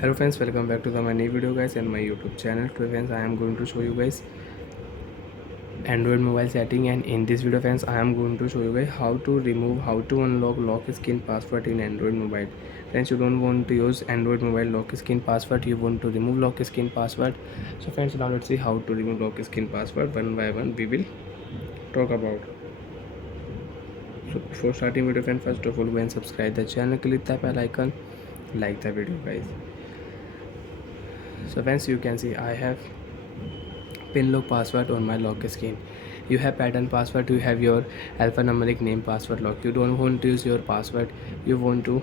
Hello friends, welcome back to my new video guys and my YouTube channel. Today friends, I am going to show you guys Android mobile setting, and in this video friends, I am going to show you guys how to unlock lock screen password in Android mobile. Friends, you don't want to use Android mobile lock screen password, you want to remove lock screen password. So friends, now let's see how to remove lock screen password. One by one we will talk about. So before starting video friends, first of all go and subscribe the channel, click the bell icon, like the video guys. So friends, you can see I have pin lock password on my lock screen. You have pattern password, you have your alphanumeric name password lock. You don't want to use your password, you want to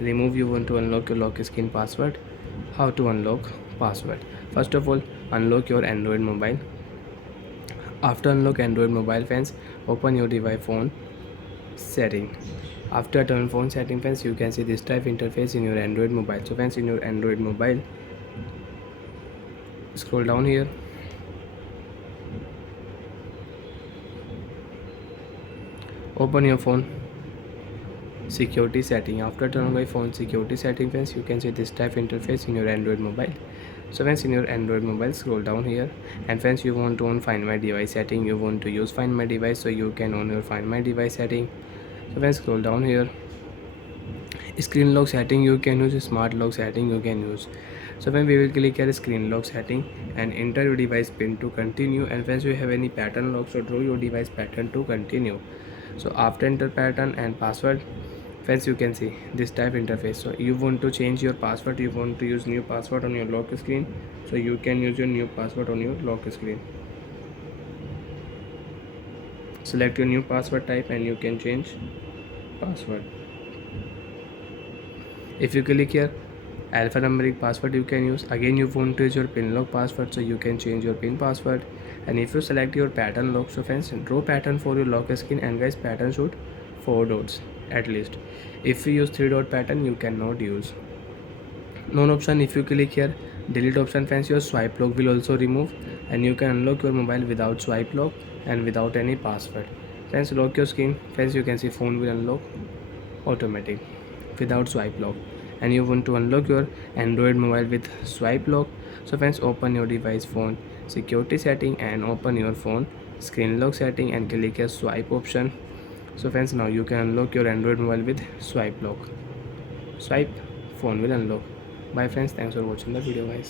you want to unlock your lock screen password. How to unlock password? First of all, unlock your Android mobile. After unlock Android mobile friends, open your device phone setting. After turn phone setting friends, you can see this type interface in your Android mobile. So friends, in your Android mobile, scroll down here. Open your phone security setting. After turning on phone security setting friends, you can see this type interface in your Android mobile. So friends, in your Android mobile, scroll down here, and friends, you want to on find my device setting, you want to use find my device, so you can on your find my device setting. So friends, scroll down here, screen lock setting, you can use smart lock setting, you can use. So when we will click here screen lock setting and enter your device pin to continue, and friends, you have any pattern lock, so draw your device pattern to continue. So after enter pattern and password friends, you can see this type interface. So you want to change your password, you want to use new password on your lock screen, so you can use your new password on your lock screen. Select your new password type and you can change password. If you click here alphanumeric password, you can use. Again, you want to use your pin lock password, so you can change your pin password. And if you select your pattern lock, so friends, draw pattern for your lock screen, and guys, pattern should 4 dots at least. If you use 3 dot pattern, you cannot use. None option, if you click here delete option friends, your swipe lock will also remove, and you can unlock your mobile without swipe lock and without any password. Friends, lock your screen friends, you can see phone will unlock automatic without swipe lock. And you want to unlock your Android mobile with swipe lock, so friends, open your device phone security setting and open your phone screen lock setting and click a swipe option. So friends, now you can unlock your Android mobile with swipe lock. Swipe, phone will unlock. Bye friends, thanks for watching the video guys.